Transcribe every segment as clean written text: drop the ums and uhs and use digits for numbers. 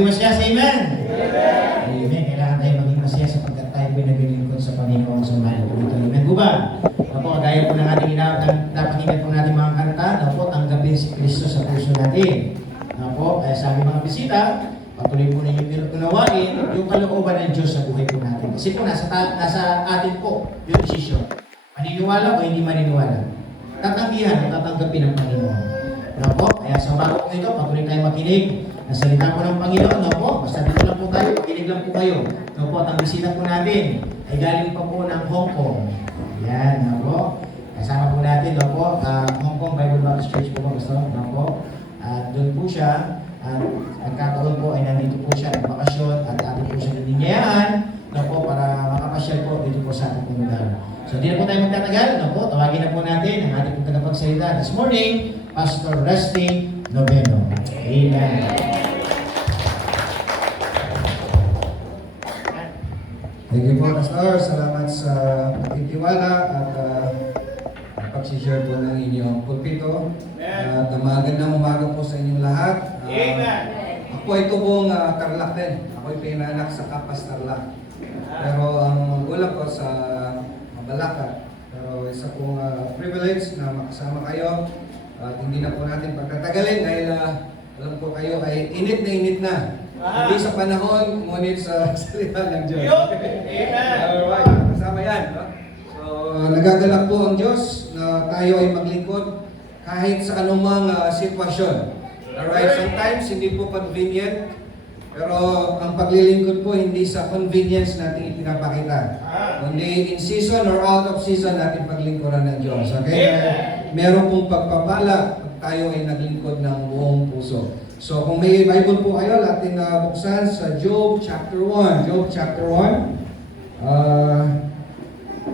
po'y masaya sa Amen? Amen. Kailangan tayo maging masaya sapagkat tayo pinaglilingkod sa Panginoon sa mahal po ito. Amen po ba? Opo, kagaya po ng ating napakinggan po natin mga kanta, opo, tanggapin si Kristo sa puso natin. Opo, kaya sa aming mga bisita, patuloy po ninyo pinunawain yung kalooban ng Diyos sa buhay po natin. Kasi po, nasa atin po yung desisyon. Maniniwala o hindi maniniwala. Tatanggihan o tatanggapin ng Panginoon. Opo, kaya sa bago po ito, patuloy tayo makinig. Nasalita po ng Panginoon, no po? Basta dito lang po tayo, makinig lang po kayo. No po, at ang bisita po natin ay galing pa po ng Hong Kong. Yan, no po? Kasama po natin, no po, Hong Kong Bible Baptist Church po, gusto, no po? At doon po siya, at nagkataon po ay nandito po siya ng bakasyon at atin po siya naninyayaan, no po, para makapasyal po dito po sa ating lugar. So, hindi na po tayo magtatagal, no po? Tawagin na po natin ang ating pong tagapagsalita this morning, Pastor Rusty Noveno. Amen. Thank you po, Pastor. Salamat sa pagtitiwala at pag-share po ng inyong pulpito. At magandang umaga po sa inyong lahat. Ako ito pong Tarlac din. Ako'y pinanak sa Kapas Tarlac. Pero ang magulang ko sa Mabalacat. Pero isa pong privilege na makasama kayo. At hindi na po natin pagtatagalin dahil alam ko kayo ay init na. Hindi sa panahon, ngunit sa salita ng Diyos. Alright, kasama yan. No? So, nagagalak po ang Diyos na tayo ay maglingkod kahit sa anumang sitwasyon. Alright, sometimes hindi po convenient, pero ang paglilingkod po hindi sa convenience natin ipinapakita. Kundi in season or out of season natin paglingkuran ng Diyos. Okay? Meron pong pagpapala pag tayo ay naglingkod ng buong puso. So kung may Bible po kayo, ating buksan sa Job chapter 1. Job chapter 1.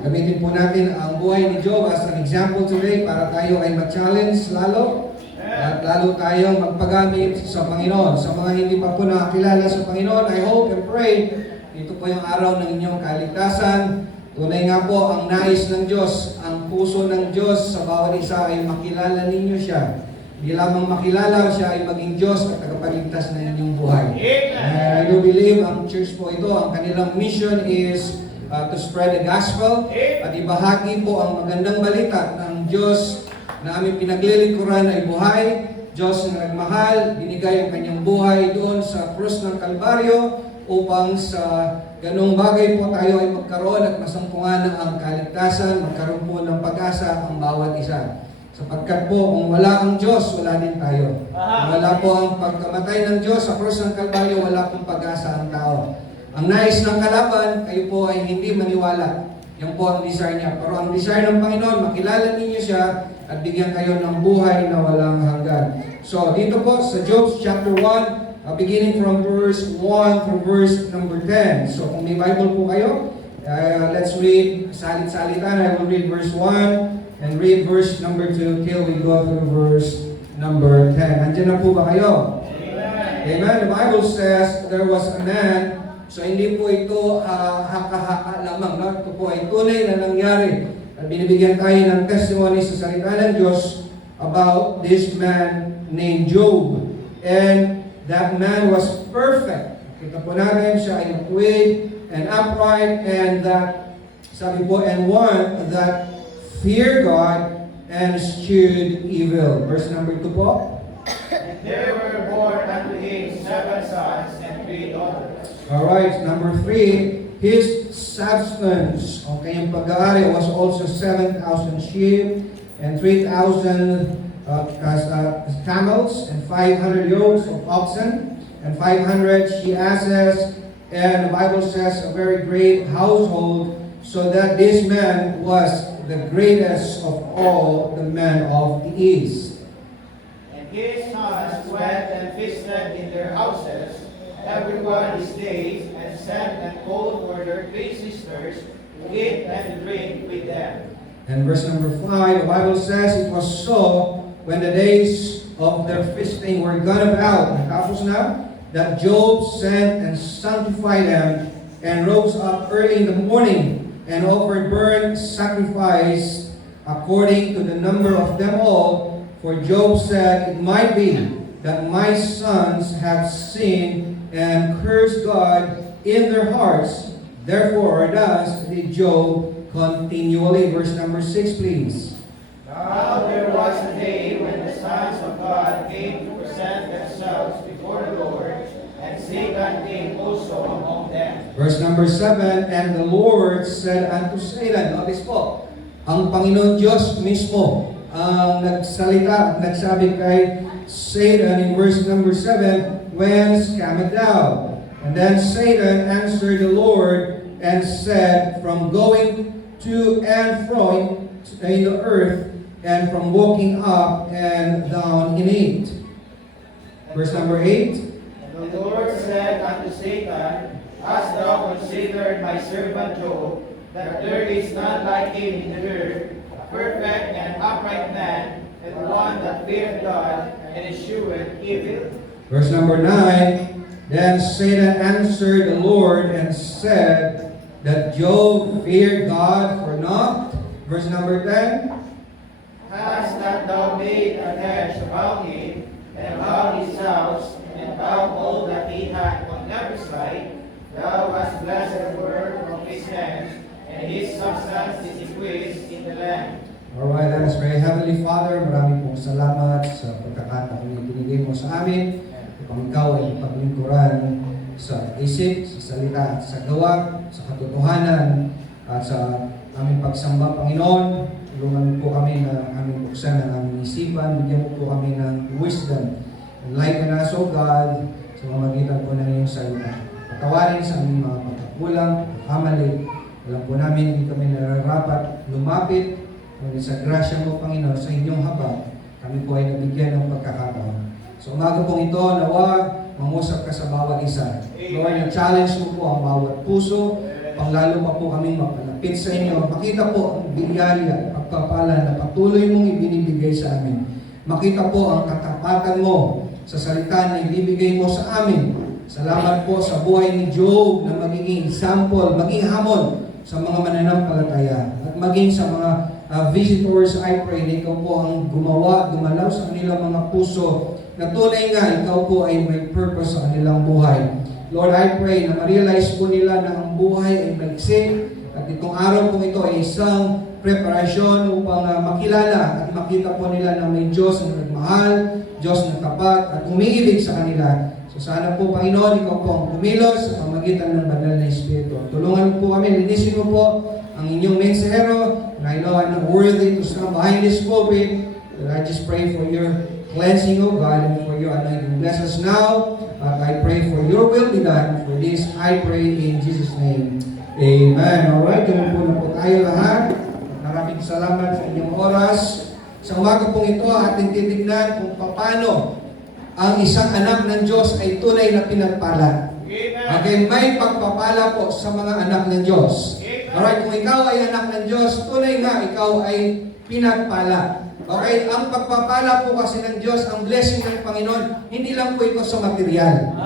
Gamitin po natin ang buhay ni Job as an example today para tayo ay ma-challenge lalo. At lalo tayong magpagamit sa Panginoon. Sa mga hindi pa po nakakilala sa Panginoon, I hope and pray, ito po yung araw ng inyong kaligtasan. Tunay nga po ang nais ng Diyos, ang puso ng Diyos sa bawat isa ay makilala ninyo siya. Hindi lamang makilala siya ay maging Diyos at tagapagligtas ng inyong buhay. And I do believe ang church po ito, ang kanilang mission is to spread the gospel at ibahagi po ang magandang balita ng Diyos na aming pinaglilingkuran ay buhay. Diyos na nagmahal, binigay ang kanyang buhay doon sa krus ng Kalbaryo upang sa ganung bagay po tayo ay magkaroon at masangpungan ang kaligtasan, magkaroon po ng pag-asa ang bawat isa. Sapagkat po, kung wala ang Diyos, wala din tayo. Kung wala po ang pagkamatay ng Diyos sa krus ng Kalbaryo, wala pong pag-asa ang tao. Ang nais ng kalaban, kayo po ay hindi maniwala. Yan po ang desire niya. Pero ang desire ng Panginoon, makilala ninyo siya at bigyan kayo ng buhay na walang hanggan. So, dito po sa Job chapter 1, beginning from verse 1 through verse number 10. So, kung may Bible po kayo, let's read salit-salitan. I will read verse 1 and read verse number 2 till we go through verse number 10. Nandiyan na po ba kayo? Amen. Amen. The Bible says there was a man. So, hindi po ito haka-haka lamang. No? Ito po ay tunay na nangyari. At binibigyan tayo ng testimony sa salita ng Diyos about this man named Job. And that man was perfect. Kita po natin siya ay matuwid and upright and that, sabi po, and one that fear God and eschewed evil. Verse number 2 po. And there were born unto him 7 sons and 3 daughters. Alright, number 3, his substance, okay, yung pag-aari was also 7,000 sheep and 3,000 camels and 500 yokes of oxen and 500 she-asses, and the Bible says a very great household, so that this man was the greatest of all the men of the East. And his sons went and feasted in their houses, everyone his days, and sent and called for their 3 sisters to eat and drink with them. And verse number 5, the Bible says it was so when the days of their feasting were gone about, tapos na, that Job sent and sanctified them and rose up early in the morning and offered burnt sacrifice according to the number of them all. For Job said, it might be that my sons have sinned and cursed God in their hearts. Therefore thus did Job continually. Verse number 6, please. Now there was a day when the sons of God came to present themselves before the Lord, and Satan came also among them. Verse number 7, and the Lord said unto Satan, notice po, ang Panginoon Diyos mismo ang nagsalita at nagsabi kay Satan in verse number 7, whence camest thou? And then Satan answered the Lord and said, from going to and fro in the earth, and from walking up and down in it. Verse number 8. And the Lord said unto Satan, Hast thou considered my servant Job, that there is none like him in the earth, a perfect and upright man, and one that feareth God, and escheweth evil? Verse number 9, then Satan answered the Lord and said that Job feared God for naught. Verse number 10, Hast not thou made a hedge about him, and about his house, and about all that he hath on every side? Thou hast blessed the work of his hands, and his substance is increased in the land. Alright, let us pray. Heavenly Father, marami pong salamat sa pagkakataon na binigay mo sa amin upang ikaw ay paglingkuran sa isip, sa salita at sa gawa, sa katotohanan at sa aming pagsamba, Panginoon. Tulungan po kami na aming buksan ang aming isipan, bigyan mo po kami ng wisdom. Enlighten us, O God, sa pamamagitan po ng iyong salita. Patawarin sa aming mga pagkakulang, pagkamali. Alam po namin, hindi kami nararapat lumapit. Ngunit sa grasya mo, Panginoon, sa inyong habag, kami po ay nabigyan ng pagkakataon. So umaga pong ito, nawa, mangusap ka sa bawat isa. Lord, na-challenge mo po ang bawat puso, panglalo pa po kaming mapalapit sa inyo. Makita po ang biyaya, pagpapala na patuloy mong ibinibigay sa amin. Makita po ang katapatan mo sa salita na ibibigay mo sa amin. Salamat po sa buhay ni Job na magiging example, maging hamon sa mga mananampalataya at maging sa mga visitors. I pray na ikaw po ang gumawa, gumalaw sa kanilang mga puso na tunay nga ikaw po ay may purpose sa kanilang buhay. Lord, I pray na ma-realize po nila na ang buhay ay maiksi at itong araw po ito ay isang preparasyon upang makilala at makita po nila na may Diyos na nagmahal, Diyos na tapat at umiibig sa kanila. So sana po, Panginoon, ikaw po ang kumilos sa pamagitan ng banal na Espiritu. Tulungan po kami, linisin mo po ang inyong mensahero, and I know I'm not worthy to stand behind this pulpit, but I just pray for your cleansing, O God, and for your anointing. Bless us now, but I pray for your will be done. For this, I pray in Jesus' name. Amen. Alright, yun po na po tayo lahat. Maraming salamat sa inyong oras. Sa umaga pong ito, ating titignan kung paano ang isang anak ng Diyos ay tunay na pinagpala. Okay, may pagpapala po sa mga anak ng Diyos. Alright, kung ikaw ay anak ng Diyos, tunay nga ikaw ay pinagpala. Okay, ang pagpapala po kasi ng Diyos, ang blessing ng Panginoon, hindi lang po ito sa material.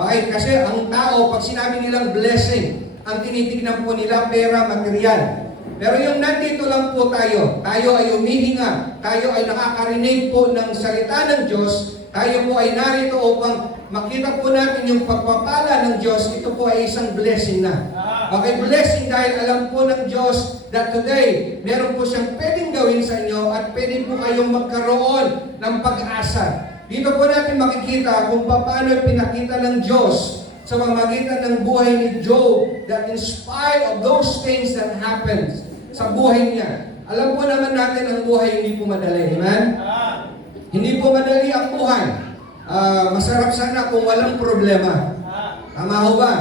Okay, kasi ang tao, pag sinabi nilang blessing, ang tinitignan po nila pera, material. Pero yung nandito lang po tayo ay humihinga, tayo ay nakakarinig po ng salita ng Diyos, tayo po ay narito upang makita po natin yung pagpapala ng Diyos, ito po ay isang blessing na. Okay, blessing dahil alam po ng Diyos that today, meron po siyang pwedeng gawin sa inyo at pwede po kayong magkaroon ng pag-asa. Dito po natin makikita kung paano pinakita ng Diyos sa pamamagitan ng buhay ni Job that in spite of those things that happened sa buhay niya, alam po naman natin ang buhay hindi po madali. Amen? Hindi po madali ang buhay. Masarap sana kung walang problema. Tama ho ba?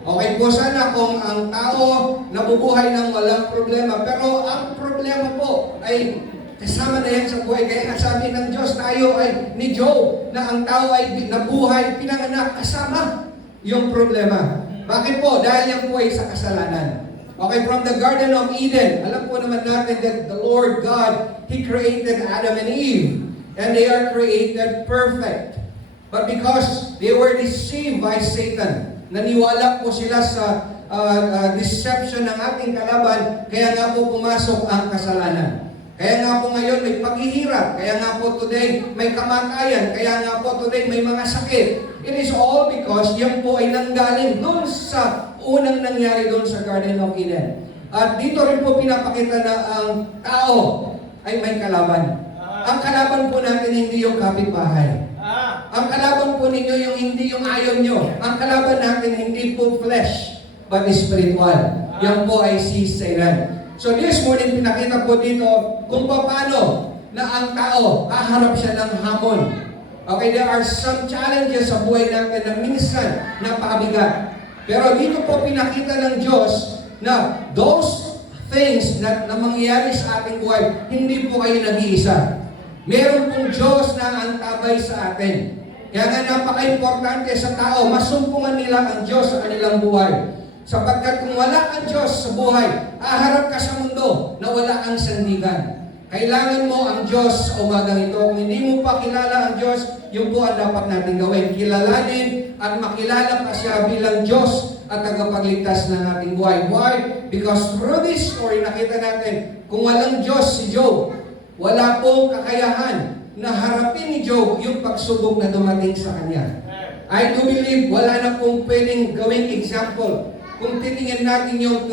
Okay po sana kung ang tao nabubuhay ng walang problema. Pero ang problema po ay kasama na yan sa buhay. Kaya sabi ng Diyos, tayo ay ni Job, na ang tao ay nabuhay, pinanganak, kasama yung problema. Bakit po? Dahil yan po ay sa kasalanan. Okay, from the Garden of Eden, alam po naman natin that the Lord God, He created Adam and Eve. And they are created perfect. But because they were deceived by Satan, naniwala po sila sa deception ng ating kalaban, kaya nga po pumasok ang kasalanan. Kaya nga po ngayon may paghihirap. Kaya nga po today may kamatayan. Kaya nga po today may mga sakit. It is all because yan po ay nanggaling doon sa unang nangyari doon sa Garden of Eden. At dito rin po pinapakita na ang tao ay may kalaban. Ang kalaban po natin hindi yung kapitbahay. Ang kalaban po ninyo yung hindi yung ayaw nyo. Ang kalaban natin hindi po flesh, but spiritual. Yan po ay si Satan. So this morning, pinakita po dito kung paano na ang tao haharap siya ng hamon. Okay, there are some challenges sa buhay natin na minsan napakabigat. Pero dito po pinakita ng Diyos na those things na mangyayari sa ating buhay, hindi po kayo nag-iisa. Meron pong Diyos na antabay sa atin. Kaya nga napaka-importante sa tao, masumpungan nila ang Diyos sa kanilang buhay. Sapagkat kung wala kang Diyos sa buhay, aharap ka sa mundo na wala kang sandigan. Kailangan mo ang Diyos sa umagang ito. Kung hindi mo pa kilala ang Diyos, yun po ang dapat natin gawin. Kilalanin at makilala pa siya bilang Diyos at tagapagligtas ng ating buhay. Why? Because through this story, nakita natin, kung walang Diyos si Job, wala pong kakayahan na harapin ni Job yung pagsubok na dumating sa kanya. I do believe wala na pong pwedeng gawing example. Kung titingnan natin yung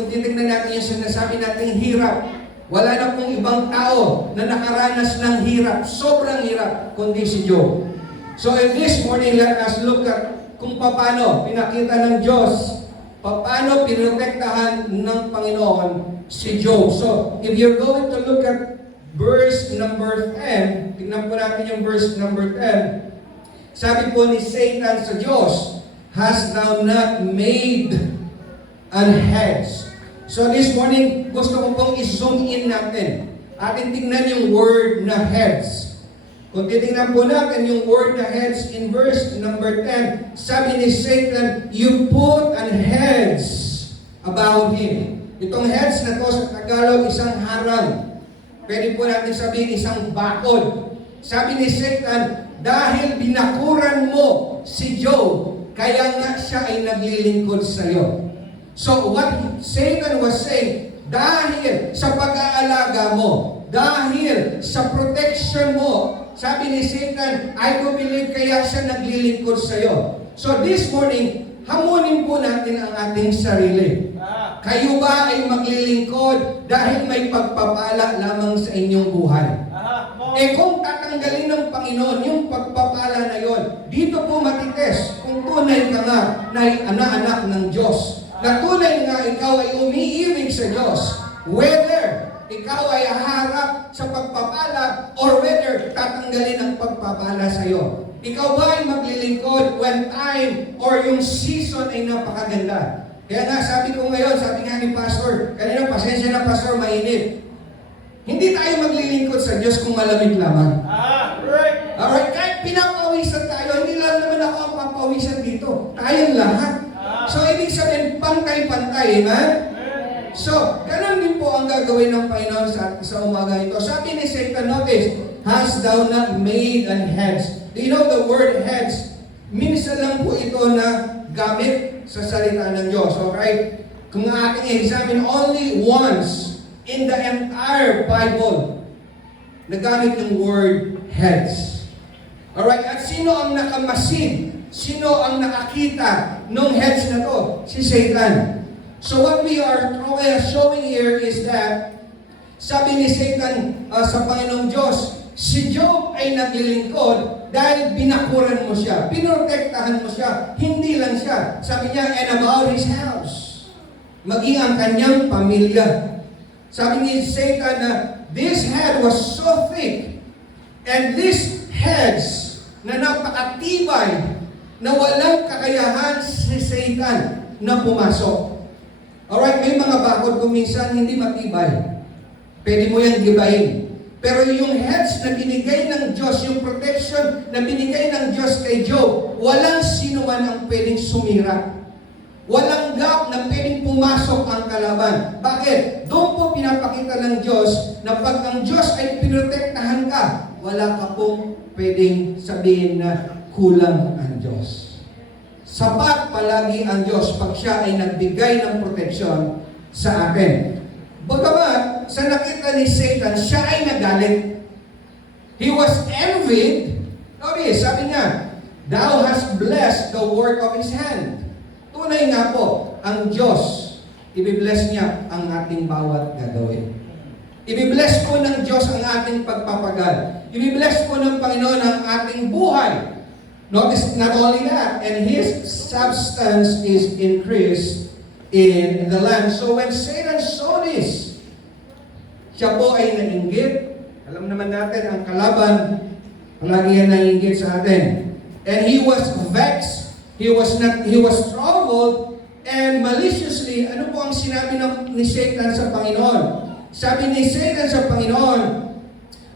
sinasabi nating hirap, wala na pong ibang tao na nakaranas ng hirap, sobrang hirap, kundi si Job. So in this morning, let us look at kung paano pinakita ng Diyos, paano pinotektahan ng Panginoon si Job. So if you're going to look at verse number 10, tingnan po natin yung verse number 10, sabi po ni Satan sa Diyos, "Hast thou not made an hedge?" So this morning, gusto ko pong i-zoom in natin. Atin tingnan yung word na hedge. Kung titingnan po natin yung word na hedge in verse number 10, sabi ni Satan, "You put an hedge about him." Itong hedge na to sa Tagalog, isang harang. Pwede po natin sabihin isang bakod. Sabi ni Satan, dahil binakuran mo si Job, kaya nga siya ay naglilingkod sa iyo. So what Satan was saying, dahil sa pag-aalaga mo, dahil sa protection mo, sabi ni Satan, I do believe kaya siya naglilingkod sa iyo. So this morning, hamunin po natin ang ating sarili. Kayo ba ay maglilingkod dahil may pagpapala lamang sa inyong buhay? Kung tatanggalin ng Panginoon yung pagpapala na yon, dito po matites kung tunay ka nga na anak ng Diyos. Na tunay nga ikaw ay umiibig sa Diyos. Whether ikaw ay haharap sa pagpapala or whether tatanggalin ang pagpapala sa iyo. Ikaw ba ay maglilingkod when time or yung season ay napakaganda? Kaya nga, sabi ko ngayon, sabi nga ni Pastor, kanina, pasensya na Pastor, mainit. Hindi tayo maglilingkod sa Diyos kung malamig lamang. Right. Alright, kahit pinapawisan tayo, hindi lang naman ako ang papawisan dito. Tayong lahat. So, ibig sabihin, pantay-pantay, amen? So, ganun din po ang gagawin ng Panginoon sa umaga ito. Sabi ni Satan, notice, "Hast thou not made an hedge?" Do you know the word hedge? Minsan lang po ito na gamit sa salita ng Diyos. Okay? Kung ating i-examine, only once in the entire Bible, nagamit yung word hedge. Alright? At sino ang nakamasid? Sino ang nakakita nung hedge na to? Si Satan. So what we are showing here is that, sabi ni Satan sa Panginoong Diyos, si Job ay naglilingkod dahil binakuran mo siya, pinotektahan mo siya, hindi lang siya. Sabi niya, and about his house, maging ang kanyang pamilya. Sabi ni Satan na this head was so thick, and this hedge na napakatibay, na walang kakayahan si Satan na pumasok. Alright, may mga bakod kung minsan hindi matibay. Pwede mo yan gibahin. Pero yung hedge na binigay ng Diyos, yung protection na binigay ng Diyos kay Job, walang sino man ang pwedeng sumira. Walang gap na pwedeng pumasok ang kalaban. Bakit? Doon po pinapakita ng Diyos na pag ang Diyos ay pinotektahan ka, wala ka pong pwedeng sabihin na kulang ang Diyos. Sapat palagi ang Diyos pag siya ay nagbigay ng proteksyon sa atin. Bagamat, sa nakita ni Satan, siya ay nagalit. He was envied. Notice, sabi niya, "Thou hast blessed the work of his hand." Tunay nga po, ang Diyos, ibibless niya ang ating bawat gagawin. Ibibless po ng Diyos ang ating pagpapagal. Ibibless po ng Panginoon ang ating buhay. Notice, not only that, and His substance is increased in the land. So when Satan saw this, siya po ay nainggit. Alam naman natin, ang kalaban, palagi yan nainggit sa atin. And he was vexed, he was troubled, and maliciously, ano po ang sinabi ni Satan sa Panginoon? Sabi ni Satan sa Panginoon,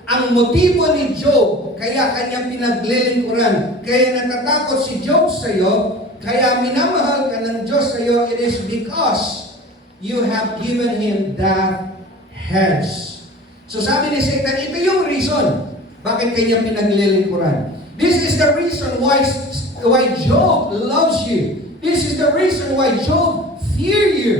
ang motibo ni Job, kaya kanyang pinaglilingkuran, kaya natatakot si Job sa iyo, kaya minamahal ka ng Diyos sa iyo, it is because you have given him that hedge. So sabi ni Satan, ito yung reason bakit kanya pinaglilingkuran. This is the reason why Job loves you. This is the reason why Job fear you.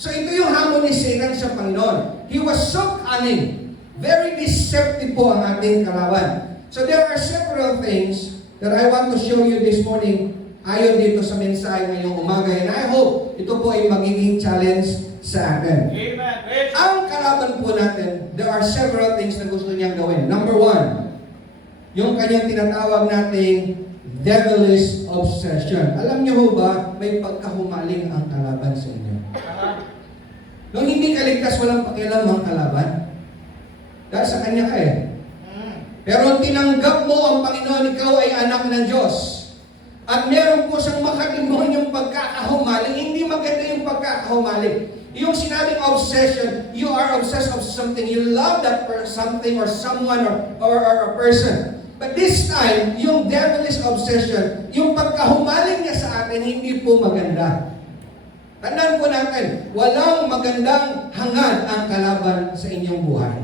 So ito yung hamon ni Satan sa Panginoon. He was so cunning. Very deceptive po ang ating kalaban. So there are several things that I want to show you this morning ayon dito sa mensahe ngayong umaga. And I hope ito po ay magiging challenge sa atin. Amen. Ang kalaban po natin, there are several things na gusto niyang gawin. Number one, yung kanyang tinatawag nating devilish obsession. Alam niyo ho ba, may pagkahumaling ang kalaban sa inyo. Nung hindi ka ligtas, walang pakialam ang kalaban. Dahil sa kanya ka eh. Pero tinanggap mo ang Panginoon, ikaw ay anak ng Diyos. At meron po siyang makademonyong pagkakahumaling. Hindi maganda yung pagkakahumaling. Yung sinabing obsession, you are obsessed of something. You love that something or someone or a person. But this time, yung devilish obsession, yung pagkahumaling niya sa atin, hindi po maganda. Tandaan po natin, walang magandang hangad ang kalaban sa inyong buhay.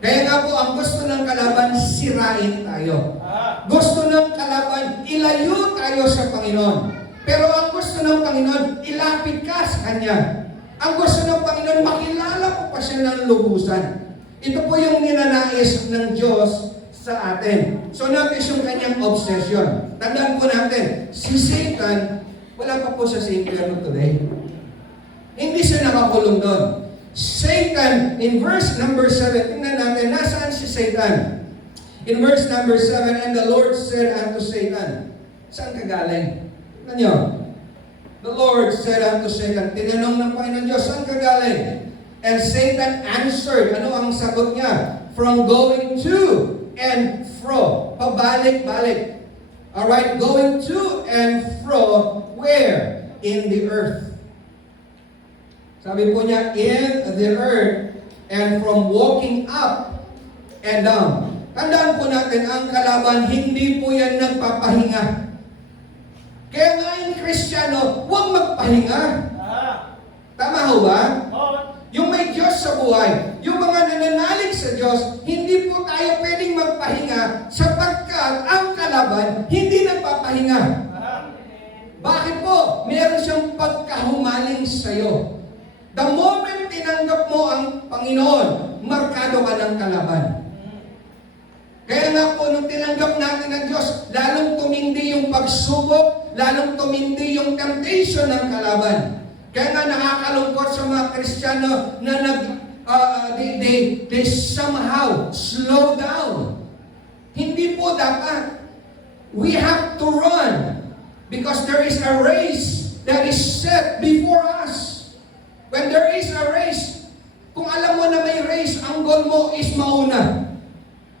Kaya nga po, ang gusto ng kalaban, sirain tayo. Gusto ng kalaban, ilayo tayo sa Panginoon. Pero ang gusto ng Panginoon, ilapit ka sa Kanya. Ang gusto ng Panginoon, makilala ko pa siya ng lubusan. Ito po yung ninanais ng Diyos sa atin. So notice yung kanyang obsession. Tandaan po natin, si Satan, wala pa po siya sa impyerno today. Hindi siya nakakulong doon. Satan, in verse number 7, tingnan natin, nasaan si Satan? In verse number 7, and the Lord said unto Satan, saan ka galing? Tingnan nyo. The Lord said unto Satan, tinanong ng Panginoon Diyos, saan ka galing? And Satan answered, ano ang sagot niya? From going to and fro. Pabalik-balik. Alright, going to and fro, where? In the earth. Sabi po niya, in the earth, and from walking up and down. Tandaan po natin, ang kalaban, hindi po yan nagpapahinga. Kaya nga yung Kristiyano, huwag magpahinga. Tama ho ba? Yung may Diyos sa buhay, yung mga nananalig sa Diyos, hindi po tayo pwedeng magpahinga sapagkat ang kalaban, hindi nagpapahinga. Bakit po? Meron siyang pagkahumaling sa'yo. The moment tinanggap mo ang Panginoon, markado ka ng kalaban. Kaya nga po, nung tinanggap natin ang Diyos, lalong tumindi yung pagsubok, lalong tumindi yung temptation ng kalaban. Kaya nga nakakalungkot sa mga Kristiyano na they somehow slow down. Hindi po dapat. We have to run because there is a race that is set before us. When there is a race, kung alam mo na may race, ang goal mo is mauna.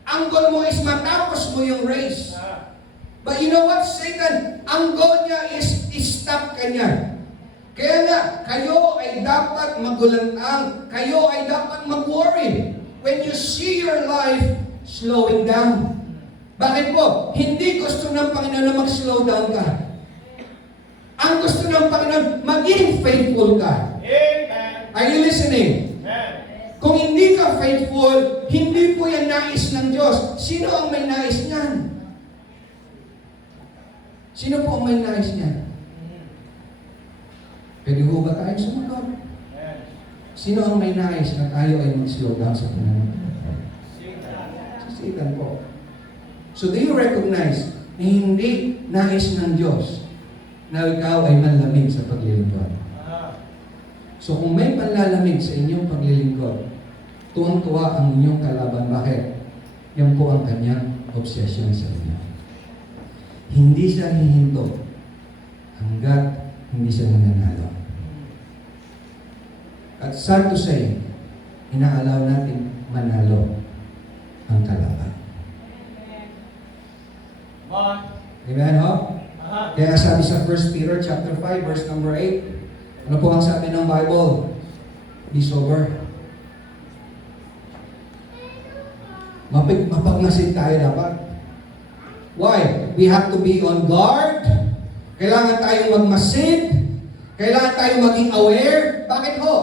Ang goal mo is matapos mo yung race. But you know what, Satan, ang goal niya is stop ka niya. Kaya nga, kayo ay dapat magulantang, kayo ay dapat mag-worry when you see your life slowing down. Bakit po? Hindi gusto ng Panginoon na mag-slow down ka. Ang gusto ng Panginoon, maging faithful ka. Amen. Are you listening? Amen. Kung hindi ka faithful, hindi po yan nais ng Diyos. Sino ang may nais niyan? Sino po ang may nais niyan? Pwede ho ba tayong sumunod? Sino ang may nais na tayo ay mag-slow down sa pananamit? Si Satan po. So do you recognize na hindi nais ng Diyos na ikaw ay manlamig sa paglilingkod? So kung may panlalamig sa inyong paglilingkod, tuwang-tuwa ang inyong kalaban. Bakit? Yan po ang kanyang obsession sa inyo. Hindi siya hihinto hanggat hindi siya nananalo. At sad to say, inaalaw natin manalo ang kalaban. Amen ho? Kaya sabi sa 1 Peter chapter 5 verse number 8, ano po ang sabi ng Bible? Be sober. Mapagmasid tayo dapat. Why? We have to be on guard. Kailangan tayong magmasid. Kailangan tayong maging aware. Bakit ho?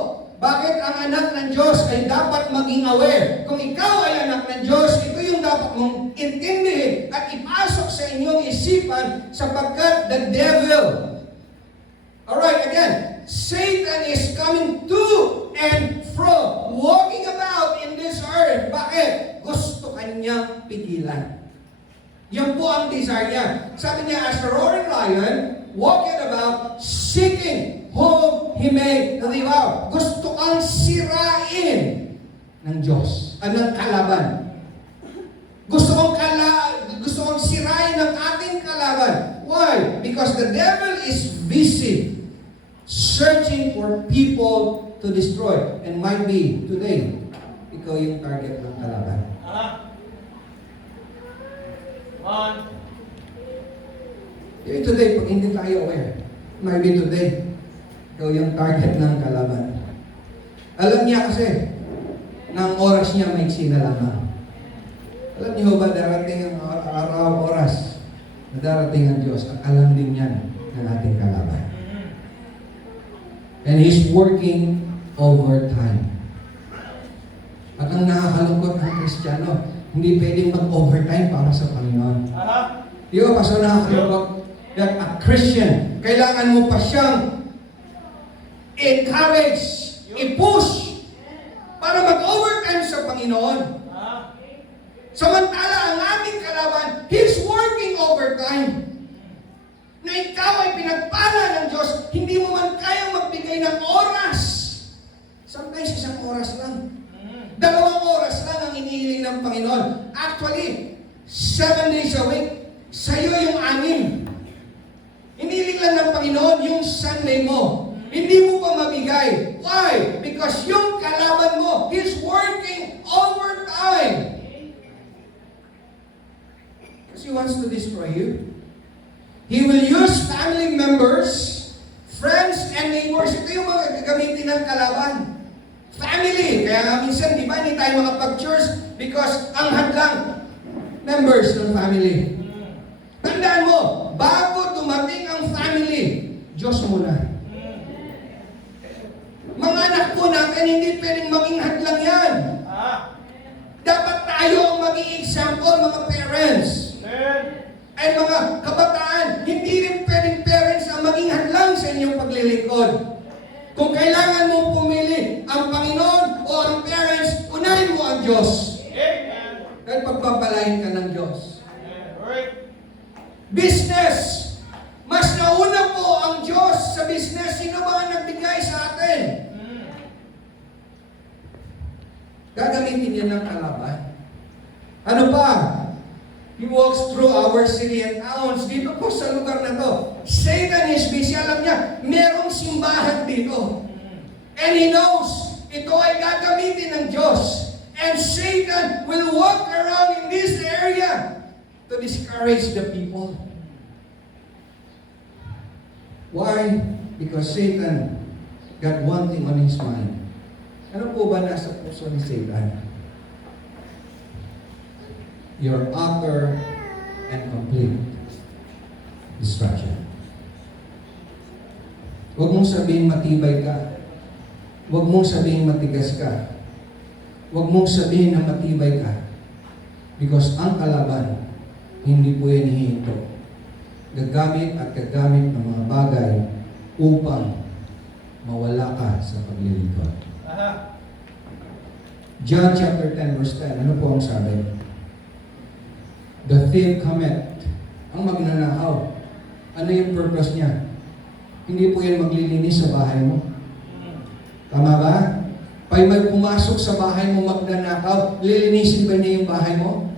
Bakit ang anak ng Diyos ay dapat maging aware? Kung ikaw ay anak ng Diyos, ito yung dapat mong intindihin at ipasok sa inyong isipan sapagkat the devil. Alright, again, Satan is coming to and fro, walking about in this earth. Bakit? Gusto kanyang pigilan. Yan po ang desire niya. Sabi niya, as the roaring lion, walking about, seeking whom he may devour. Gusto kang sirain ng Diyos, ng kalaban. Gusto kong sirain ng ating kalaban. Why? Because the devil is busy searching for people to destroy. And might be, today, ikaw yung target ng kalaban. Today, pag hindi tayo aware, might be today, ikaw yung target ng kalaban. Alam niya kasi, na ang oras niya may na lamang. Alam niyo ba, darating ang araw, oras, na darating ang Diyos, at alam din yan ng ating kalaban. And He's working overtime. At ang nakakalungkot ng Kristiyano, hindi pwedeng mag-overtime para sa Panginoon. Di ba, Pastor, nakakalungkot that a Christian, kailangan mo pa siyang encourage, i-push, para mag-overtime sa Panginoon. Samantala, ang ating kalaban, he's working overtime. Na ikaw ay pinagpala ng Diyos, hindi mo man kayang magbigay ng oras. Sometimes isang oras lang. 2 oras lang ang inihiling ng Panginoon. Actually, 7 days a week, sa'yo yung 6. Inihiling lang ng Panginoon yung Sunday mo. Hindi mo pa mabigay. Why? Because yung kalaban mo, he's working overtime. Because he wants to destroy you. He will use family members, friends, and neighbors. Ito yung mga gagamitin ng kalaban. Family. Kaya nga minsan, di ba, hindi tayo makapag-church because ang hadlang, members ng family. Tandaan mo, bago dumating ang family, Diyos muna. Mga anak po natin, hindi pwedeng maging hadlang yan. Dapat tayo ang maging example, mga parents. Ay mga kabataan, hindi rin pwedeng parents ang maging hadlang sa inyong paglilingkod. Kung kailangan mong pumili ang Panginoon o ang parents, unahin mo ang Diyos. Dahil pagpapalain ka ng Diyos. Business. Mas nauna po ang Diyos sa business. Sino ba ang nagbigay sa atin? Gagamitin niya ng kalaban. Ano pa? He walks through our city and towns. Dito po sa lugar na to, Satan is busy. Alam niya, merong simbahan dito. And he knows, ito ay gagamitin ng Diyos. And Satan will walk around in this area to discourage the people. Why? Because Satan got one thing on his mind. Ano po ba nasa puso ni Satan? Your utter and complete destruction. Huwag mong sabihin matibay ka. Huwag mong sabihin matigas ka. Huwag mong sabihin na matibay ka. Because ang kalaban, hindi po yan hihinto. Gagamit at gagamit ng mga bagay upang mawala ka sa paglilingkod. John chapter 10 verse 10. Ano po ang sabi? The thief cometh. Ang magnanakaw. Ano yung purpose niya? Hindi po yan maglilinis sa bahay mo. Tama ba? Pag may pumasok sa bahay mo magnanakaw, lilinisin ba niya yung bahay mo?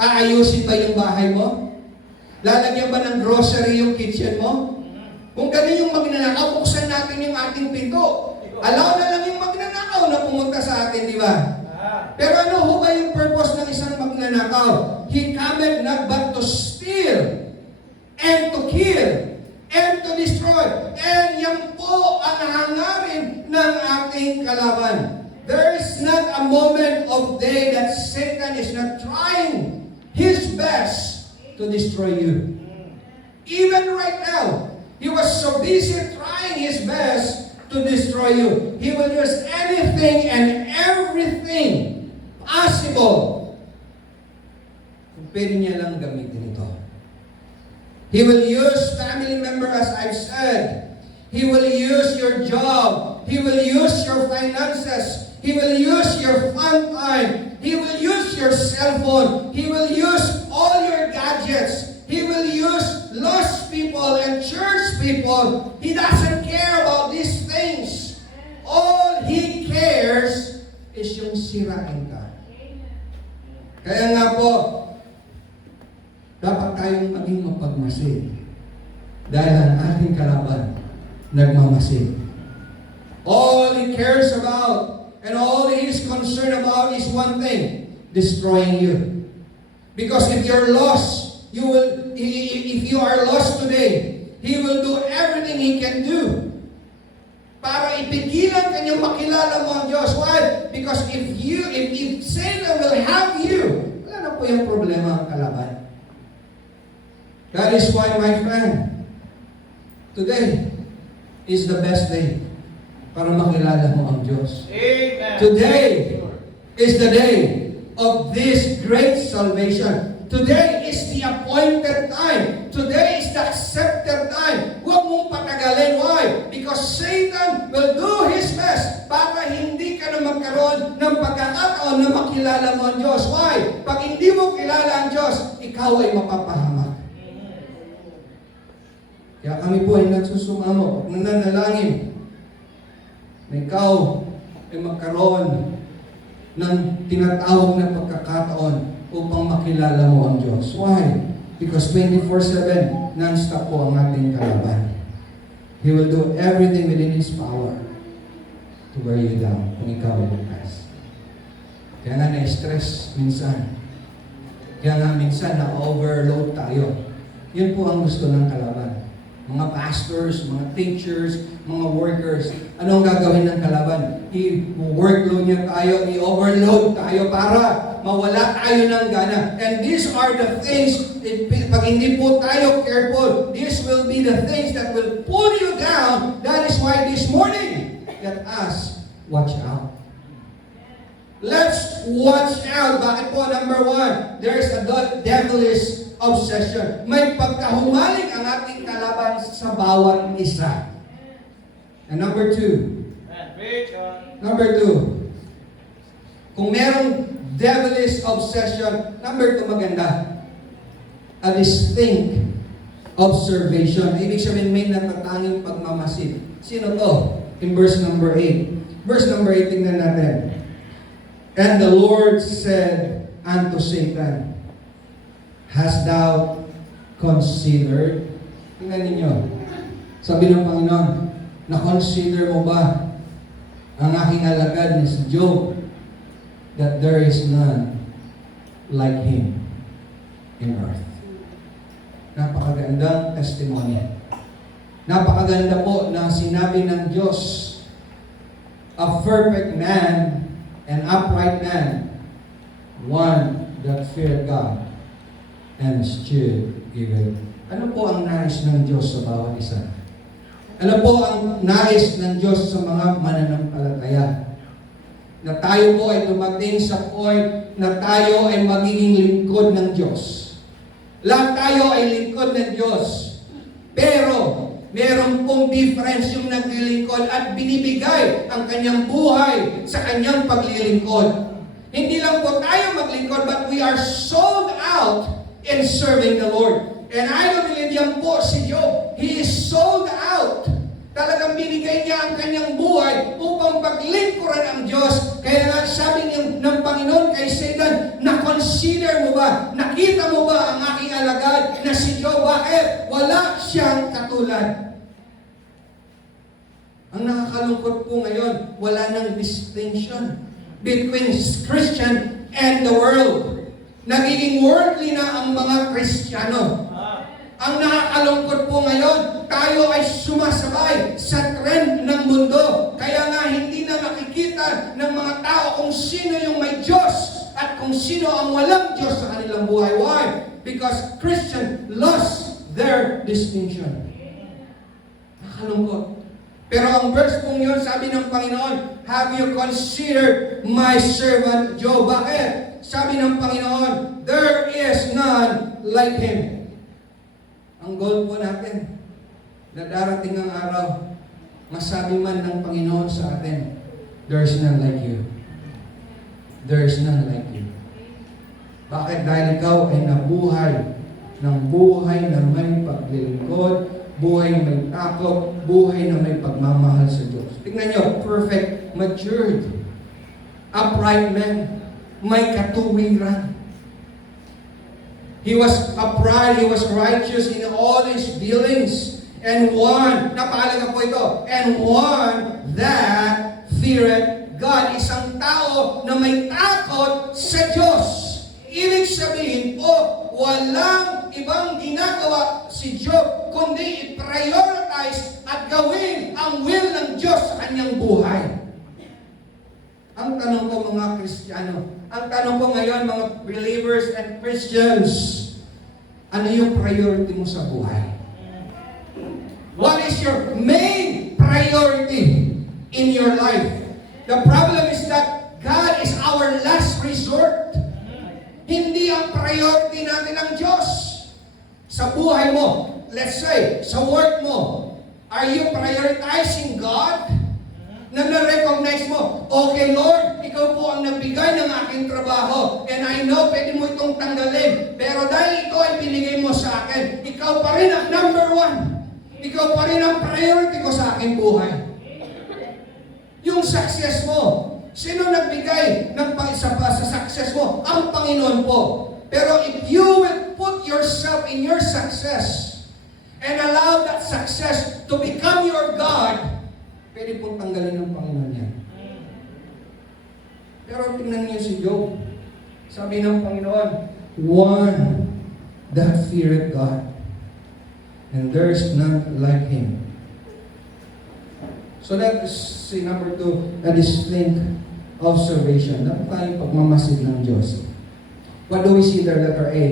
Aayusin ba yung bahay mo? Lalagyan ba ng grocery yung kitchen mo? Kung ganun yung magnanakaw, buksan natin yung ating pinto. Allow na lang yung magnanakaw na pumunta sa atin, di ba? Pero ano ho ba yung purpose ng isang magnanakaw? He cometh not but to steal and to kill and to destroy. And yan po ang hangarin ng ating kalaban. There is not a moment of day that Satan is not trying his best to destroy you. Even right now, he was so busy trying his best to destroy you. He will use anything and everything possible kung pwede niya lang gamitin ito. He will use family member, as I've said. He will use your job. He will use your finances. He will use your fun time. He will use your cell phone. He will use all your gadgets. He will use lost people and church people. He doesn't care about these things. All he cares is yung sirain ka. Kaya nga po, dapat tayong maging mapagmasid. Dahil ang ating kalaban, nagmamasid. All he cares about and all he is concerned about is one thing, destroying you. Because if you're lost, if you are lost today, he will do everything he can do para ipigilan kanyang makilala mo ang Diyos. Why? Because if Satan will have you, wala na po yung problema ang kalaban. That is why, my friend, today is the best day para makilala mo ang Diyos. Amen. Today is the day of this great salvation. Today is the appointed time. Today is the accepted time. Huwag mong patagalin. Why? Because Satan will do his best para hindi ka na magkaroon ng pagkakataon na makilala mo ang Diyos. Why? Pag hindi mo kilala ang Diyos, ikaw ay mapapahamak. Kaya kami po ay nagsusumamo, nananalangin na ikaw ay magkaroon ng tinatawag na pagkakataon upang makilala mo ang Diyos. Why? Because 24/7, non-stop po ang ating kalaban. He will do everything within His power to wear you down kung ikaw ay bukas. Kaya nga na-stress minsan. Kaya nga minsan na-overload tayo. Yun po ang gusto ng kalaban. Mga pastors, mga teachers, mga workers, ano ang gagawin ng kalaban? I-workload niya tayo, i-overload tayo para mawala tayo ng gana. And these are the things, pag hindi po tayo careful, these will be the things that will pull you down. That is why this morning, let us watch out. Let's watch out. Bakit po? Number one, there's a devilish obsession. May pagkahumaling ang ating kalaban sa bawat isa. And number two, kung merong devilish obsession, number two maganda, a distinct observation. Ibig sabihin may natatanging pagmamasid. Sino to? In verse number 8. Verse number 8, tingnan natin. And the Lord said unto Satan, hast thou considered? Tingnan ninyo. Sabi ng Panginoon, na-consider mo ba ang aking alagad ni si Job, that there is none like him in earth? Napakagandang testimony. Napakaganda po na sinabi ng Diyos, a perfect man and upright man, one that feared God and eschewed evil. Ano po ang nais ng Diyos sa bawat isa? Ano po ang nais ng Diyos sa mga mananampalataya? Na tayo po ay dumating sa point na tayo ay magiging lingkod ng Diyos. Lahat tayo ay lingkod ng Diyos. Pero, Meron pong difference yung naglilingkod at binibigay ang kanyang buhay sa kanyang paglilingkod. Hindi lang po tayo maglingkod, but we are sold out in serving the Lord. And I don't believe yan po si Job. He is sold out. Talagang binigay niya ang kanyang buhay upang paglingkuran ang Diyos. Kaya nga sabi niya ng Panginoon kay Satan, na-consider mo ba, nakita mo ba ang aking alagad na si Job? Bakit? Wala siyang katulad. Ang nakakalungkot po ngayon, wala nang distinction between Christian and the world. Nagiging worldly na ang mga Kristiyano. Ang nakakalungkot po ngayon, tayo ay sumasabay sa trend ng mundo. Kaya nga hindi na makikita ng mga tao kung sino yung may Diyos at kung sino ang walang Diyos sa kanilang buhay. Why? Because Christian lost their distinction. Nakakalungkot. Pero ang verse pong yun, sabi ng Panginoon, have you considered my servant Job? Bakit? Sabi ng Panginoon, there is none like him. Ang goal po natin, na darating ang araw, masabi man ng Panginoon sa atin, there is none like you. There is none like you. Bakit? Dahil ikaw ay nabuhay ng buhay na may paglilingkod, buhay na may takot, buhay na may pagmamahal sa Diyos. Tingnan nyo, perfect, matured, upright man, may katuwiran. He was upright, he was righteous in all his dealings. And one, napakalaga po ito, and one that feared God. Isang tao na may takot sa Diyos. Ibig sabihin po, walang ibang ginagawa si Job, kundi i-prioritize at gawin ang will ng Diyos sa kanyang buhay. Ang tanong ko mga Kristiyano, ang tanong ko ngayon mga believers and Christians, ano yung priority mo sa buhay? What is your main priority in your life? The problem is that God is our last resort. Hindi ang priority natin ang Diyos. Sa buhay mo, let's say, sa work mo, are you prioritizing God? Na na-recognize mo, okay Lord, ikaw po ang nagbigay ng aking trabaho and I know pwede mo itong tanggalin. Pero dahil ito ay binigay mo sa akin, ikaw pa rin ang number one. Ikaw pa rin ang priority ko sa aking buhay. Yung success mo, sino nagbigay ng sa success mo? Ang Panginoon po. Pero if you will put yourself in your success and allow that success to become your God, pwede pong tanggalin ng Panginoon yan. Pero tingnan niyo si Job. Sabi ng Panginoon, one that feareth God, and there is none like him. So that is number 2, a distinct observation. Dapat tayong pagmamasid ng Diyos. What do we see there? Letter A.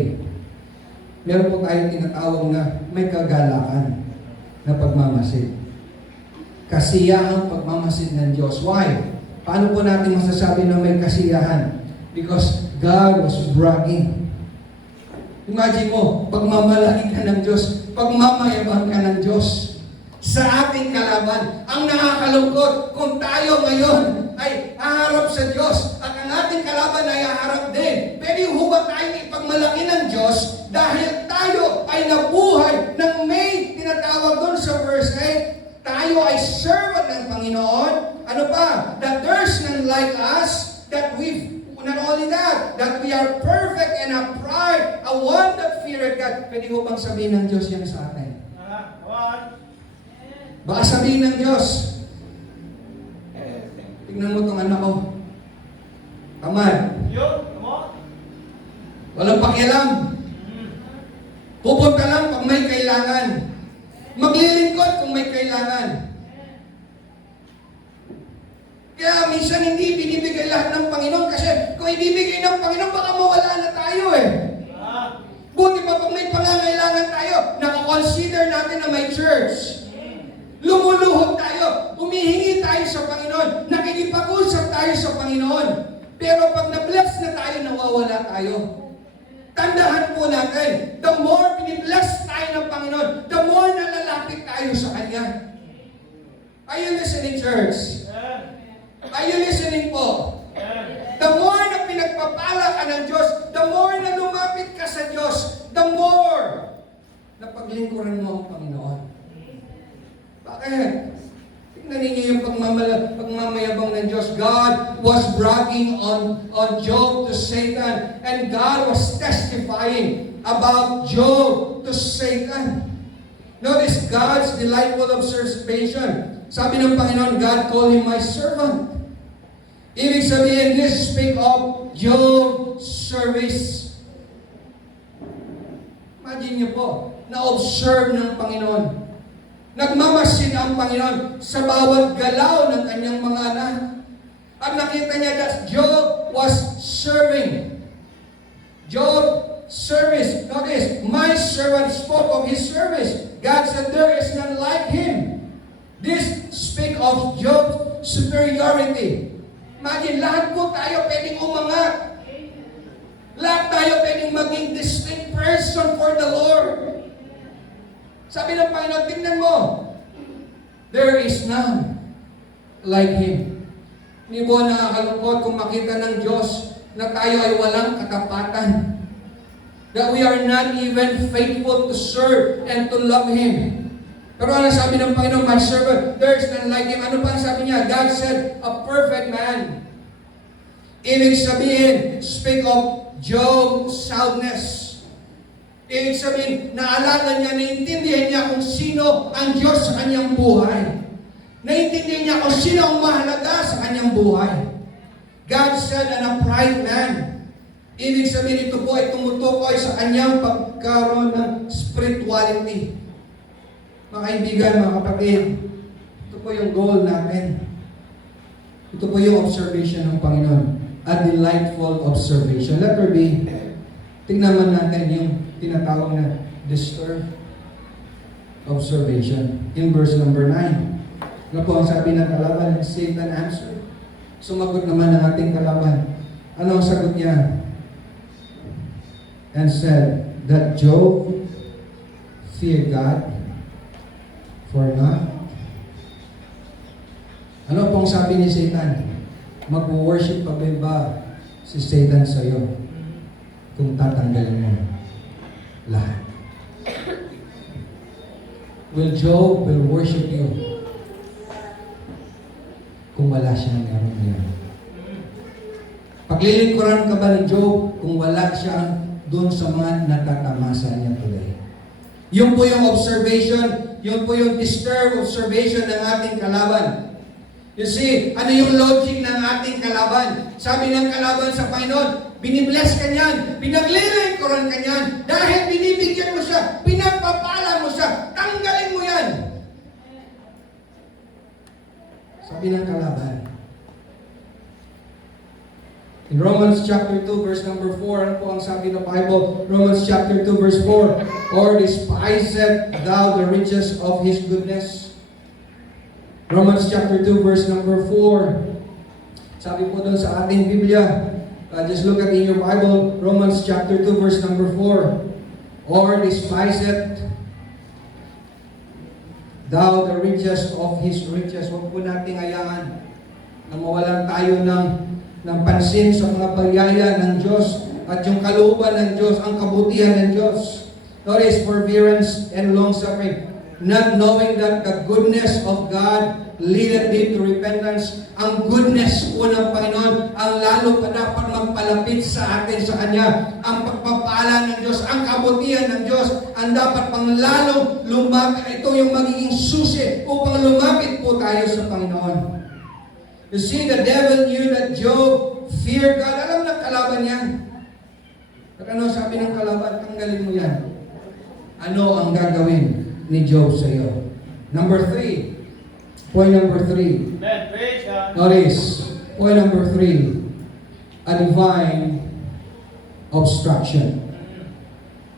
Meron po tayong tinatawag na may kagalakan na pagmamasid. Kasiyahang pagmamasid ng Diyos. Why? Paano po natin masasabi na may kasiyahan? Because God was bragging. Imagine mo, pagmamalaki ka ng Diyos, pagmamayabang ka ng Diyos sa ating kalaban. Ang nakakalungkot kung tayo ngayon ay haharap sa Diyos at ang ating kalaban ay haharap din. Pwede ho ba tayong ipagmalaki ng Diyos dahil tayo ay nabuhay ng may tinatawag doon sa verse 8, tayo ay servant ng Panginoon. Ano pa? That there's none like us, that not only that we are perfect and upright, a one that feared God. Pwede ko bang sabihin ng Diyos yan sa atin? Baka sabihin ng Diyos, tignan mo itong anak ko. Tamad. Walang pakialam. Pupunta lang pag may kailangan. Maglilingkod kung may kailangan. Kaya minsan hindi binibigay lahat ng Panginoon kasi kung ibibigay ng Panginoon baka mawala na tayo eh. Buti pa pag may pangangailangan tayo, nakakonsider natin na may church. Lumuluhod tayo, humihingi tayo sa Panginoon, nakikipag-usap tayo sa Panginoon. Pero pag na-bless na tayo, nawawala tayo. Tandahan po natin, the more binibless tayo ng Panginoon, the more nalalapit tayo sa Kanya. Are you listening, church? Are you listening po? The more na pinagpapala ka ng Diyos, the more na lumapit ka sa Diyos, the more na paglingkuran mo ang Panginoon. Bakit? Tingnan ninyo yung pagmamayabang ng Diyos. God was bragging on Job to Satan, and God was testifying about Job to Satan. Notice God's delightful observation. Sabi ng Panginoon, God called him my servant. Ibig sabihin, this speak of Job's service. Imagine niyo po, na-observe ng Panginoon. Nagmamasid ang Panginoon sa bawat galaw ng kanyang mga anak. At nakita niya that Job was serving. Job service. Notice, my servant spoke of his service. God said, there is none like him. This speak of Job's superiority. Imagine, lahat po tayo pwedeng umangat. Lahat tayo pwedeng maging distinct person for the Lord. Sabi ng Panginoon, tingnan mo, there is none like Him. Hindi po nakakalungkot kung makita ng Diyos na tayo ay walang katapatan. That we are not even faithful to serve and to love Him. Pero ano sabi ng Panginoon, my servant, there is none like Him. Ano pa ang sabi niya? God said, a perfect man. Ibig sabihin, speak of Job's soundness. Ibig sabihin, naalala niya, naintindihan niya kung sino ang Diyos sa kanyang buhay. Naintindihan niya kung sino ang mahalaga sa kanyang buhay. God said, an upright man. Ibig sabihin, ito po ay tumutukoy sa kanyang pagkaroon ng spirituality. Mga kaibigan, mga kapatid, ito po yung goal natin. Ito po yung observation ng Panginoon. A delightful observation. Letter B, tingnan man natin yung tinatawag na disturbed observation. In verse number 9. Ano po ang sabi ng kalaban? Satan answered. Sumagot naman ang ating kalaban. Ano ang sagot niya? And said, that Job feared God for not. Ano pong sabi ni Satan? Mag-worship pa ba si Satan sa iyo kung tatanggalin mo lahat? Will Job will worship you kung wala siyang meron niya? Paglilingkuran ka ba ni Job kung wala siyang doon sa mga natatamasa niya today? Yun po yung observation, yun po yung disturbed observation ng ating kalaban. You see, ano yung logic ng ating kalaban? Sabi ng kalaban sa Panginoon, binibless ka niyan, pinaglilingkuran ka niyan, dahil binibigyan mo siya, pinagpapala mo siya, tanggalin mo yan. Sabi ng kalaban. In Romans chapter 2 verse number 4, ano po ang sabi ng Bible? Romans chapter 2 verse 4, or despiseth thou the riches of His goodness? Romans chapter 2 verse number 4. Sabi po doon sa ating Biblia, just look at in your Bible, Romans chapter 2 verse number 4. Or despiseth thou the riches of His riches. Huwag po nating hayaan na mawalan tayo ng pansin sa mga pagyaya ng Diyos at yung kalooban ng Diyos, ang kabutihan ng Diyos. Notice forbearance and long-suffering, not knowing that the goodness of God leadeth thee to repentance. Ang goodness po ng Panginoon, ang lalo pa dapat magpalapit sa atin sa Kanya. Ang pagpapala ng Diyos, ang kabutihan ng Diyos, ang dapat pang lalong lumapit. Ito yung magiging susi upang lumapit po tayo sa Panginoon. You see, the devil knew that Job feared God. Alam ng kalaban yan. At ano sabi ng kalaban? Tanggalin mo yan. Ano ang gagawin ni Job sa iyo? Number 3. Point number 3. Amen. Praise God. Notice, point number 3. A divine obstruction.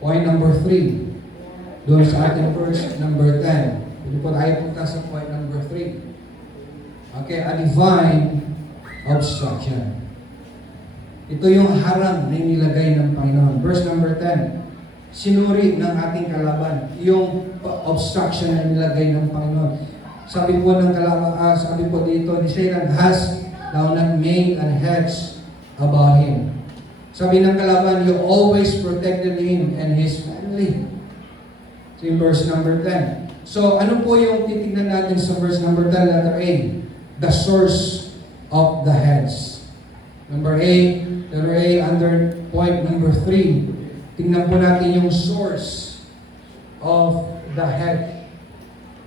Point number 3. Doon sa ating verse number 10. Hindi po tayo punta sa point number 3. Okay, a divine obstruction. Ito yung harang na inilagay ng Panginoon. Verse number 10. Sinuri ng ating kalaban yung obstruction na nilagay ng Panginoon. Sabi po ng kalaban, sabi po dito ni Satan, has thou not made an hedge about him. Sabi ng kalaban, you always protected him and his family. So in verse number 10. So ano po yung titignan natin sa verse number 10, letter A? The source of the heads. Number A, letter A, under point number 3. Tingnan po natin yung source of the head.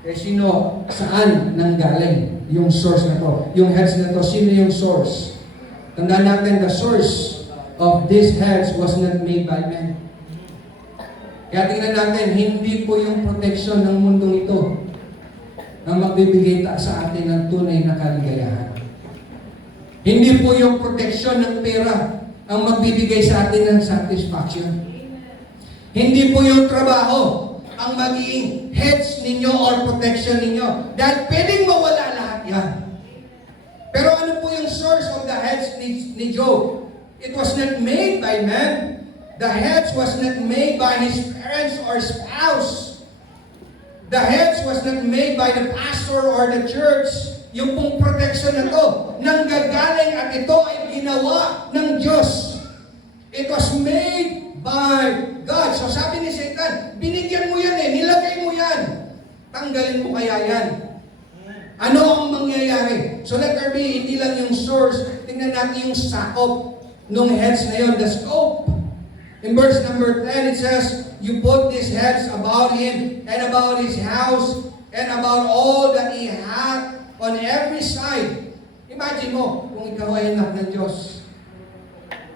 Eh sino, saan nanggaling yung source na to? Yung heads na to, sino yung source? Tandaan natin, the source of these heads was not made by men. Kaya tingnan natin, hindi po yung protection ng mundong ito ang magbibigay sa atin ng tunay na kaligayahan. Hindi po yung protection ng pera ang magbibigay sa atin ng satisfaction. Hindi po yung trabaho ang magiging heads ninyo or protection ninyo. Dahil pwedeng mawala lahat yan. Pero ano po yung source of the heads ni Job? It was not made by man. The heads was not made by his parents or spouse. The heads was not made by the pastor or the church. Yung pong protection na to, nanggagaling at ito ay ginawa ng Diyos. It was made by God. So sabi ni Satan, binigyan mo yan nilagay mo yan. Tanggalin mo kaya yan. Ano ang mangyayari? So letter B, hindi lang yung source, tingnan natin yung sakop nung heads na yun, the scope. In verse number 10, it says, you put these heads about him and about his house and about all that he hath on every side. Imagine mo, kung ikaw ay anak ng Diyos,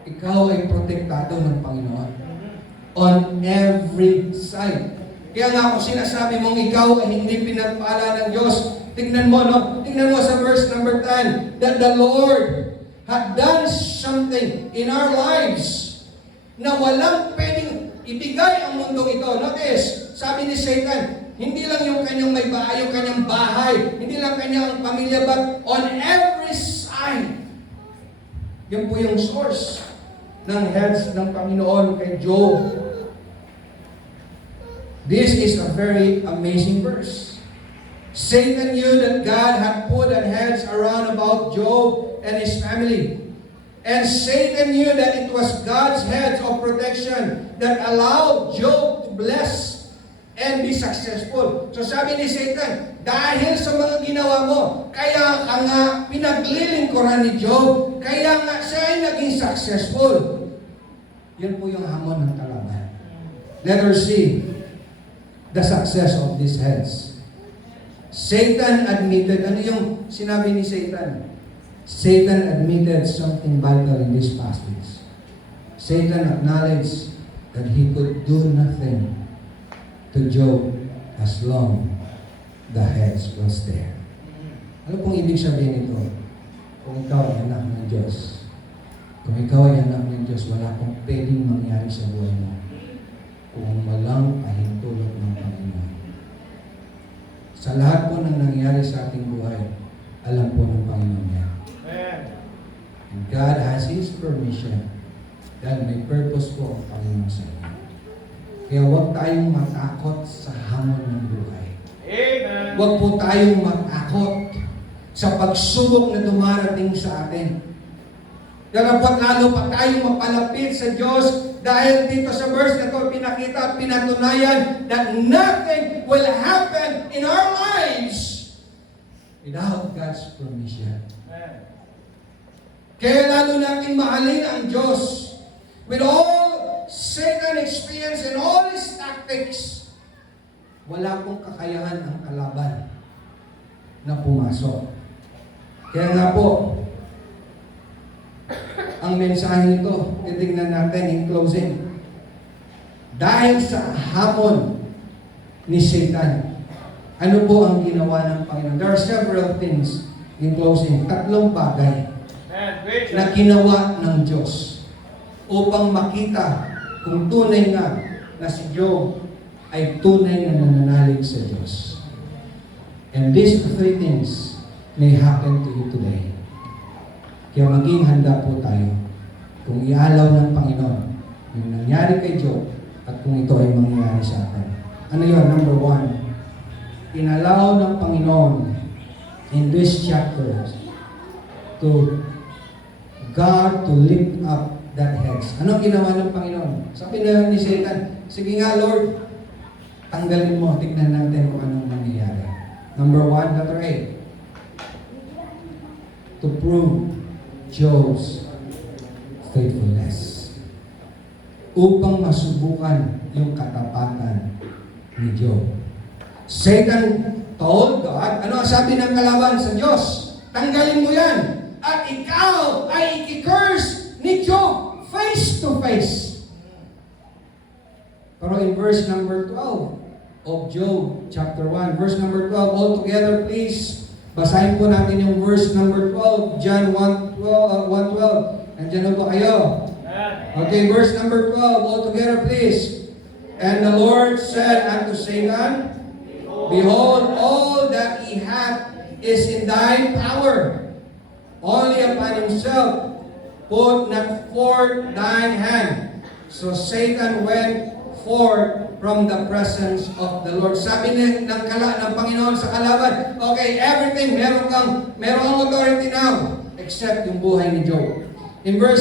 ikaw ay protektado ng Panginoon. On every side. Kaya nga kung sinasabi mong ikaw ay hindi pinagpala ng Diyos, tingnan mo, no? Tingnan mo sa verse number 10, that the Lord had done something in our lives na walang pwedeng ibigay ang mundong ito. Notice, sabi ni Satan, hindi lang yung kanyang may bahay, yung kanyang bahay, hindi lang kanyang pamilya, but on every side. Yan po yung source ng heads ng Panginoon kay Job. This is a very amazing verse. Satan knew that God had put an heads around about Job and his family. And Satan knew that it was God's heads of protection that allowed Job to bless and be successful. So sabi ni Satan, dahil sa mga ginawa mo, kaya ka nga pinaglilingkuran ni Job, kaya nga siya ay naging successful. Yan po yung hamon ng kalaban. Letter C, the success of these heads. Satan admitted, ano yung sinabi ni Satan? Satan admitted something vital in this passage. Satan acknowledged that he could do nothing to Job as long the heads was there. Ano pong ibig sabihin nito? Kung ikaw ay anak ng Diyos, kung ikaw ay anak ng Diyos, wala pong pwedeng mangyari sa buhay mo kung walang pahintulot ng Panginoon. Sa lahat po ng nangyari sa ating buhay, alam po ng Panginoon yan. And God has His permission dahil may purpose po ang Panginoon sa inyo. Kaya huwag tayong matakot sa hamon ng buhay. Amen. Huwag po tayong matakot sa pagsubok na dumarating sa atin. Dapat lalo pa tayong mapalapit sa Diyos dahil dito sa verse na ito pinakita at pinatunayan that nothing will happen in our lives without God's permission. Amen. Kaya lalo natin mahalin ang Diyos with all Satan experience and all his tactics. Wala pong kakayahan ang kalaban na pumasok. Kaya nga po, ang mensahe nito, titignan natin in closing. Dahil sa hamon ni Satan, ano po ang ginawa ng Panginoon? There are several things in closing. 3 bagay na ginawa ng Diyos upang makita kung tunay nga na si Job ay tunay na nananalig sa Diyos. And these 3 things may happen to you today. Kaya maging handa po tayo kung ialaw ng Panginoon yung nangyari kay Job at kung ito ay mangyayari sa atin. Ano yun? Number one, inalaw ng Panginoon in this chapter to God to lift up that heads. Anong ginawa ng Panginoon? Sabi na ni Satan, sige nga Lord, tanggalin mo, tignan natin kung anong mangyayari. Number one, letter A, to prove Job's faithfulness. Upang masubukan yung katapatan ni Job. Satan told God, ano ang sabi ng kalaban sa Diyos? Tanggalin mo yan at ikaw ay i-curse ni Job face to face. Pero in verse number 12 of Job chapter 1, verse number 12, all together please, basahin po natin yung verse number 12, John 1:12. Nandiyan po kayo. Okay, verse number 12, all together please. And the Lord said unto Satan, behold, all that he hath is in thine power. Only upon himself put not forth thine hand. So Satan went forth from the presence of the Lord. Sabi ng Panginoon sa kalaban, okay, everything, meron kang authority now, except yung buhay ni Job. In verse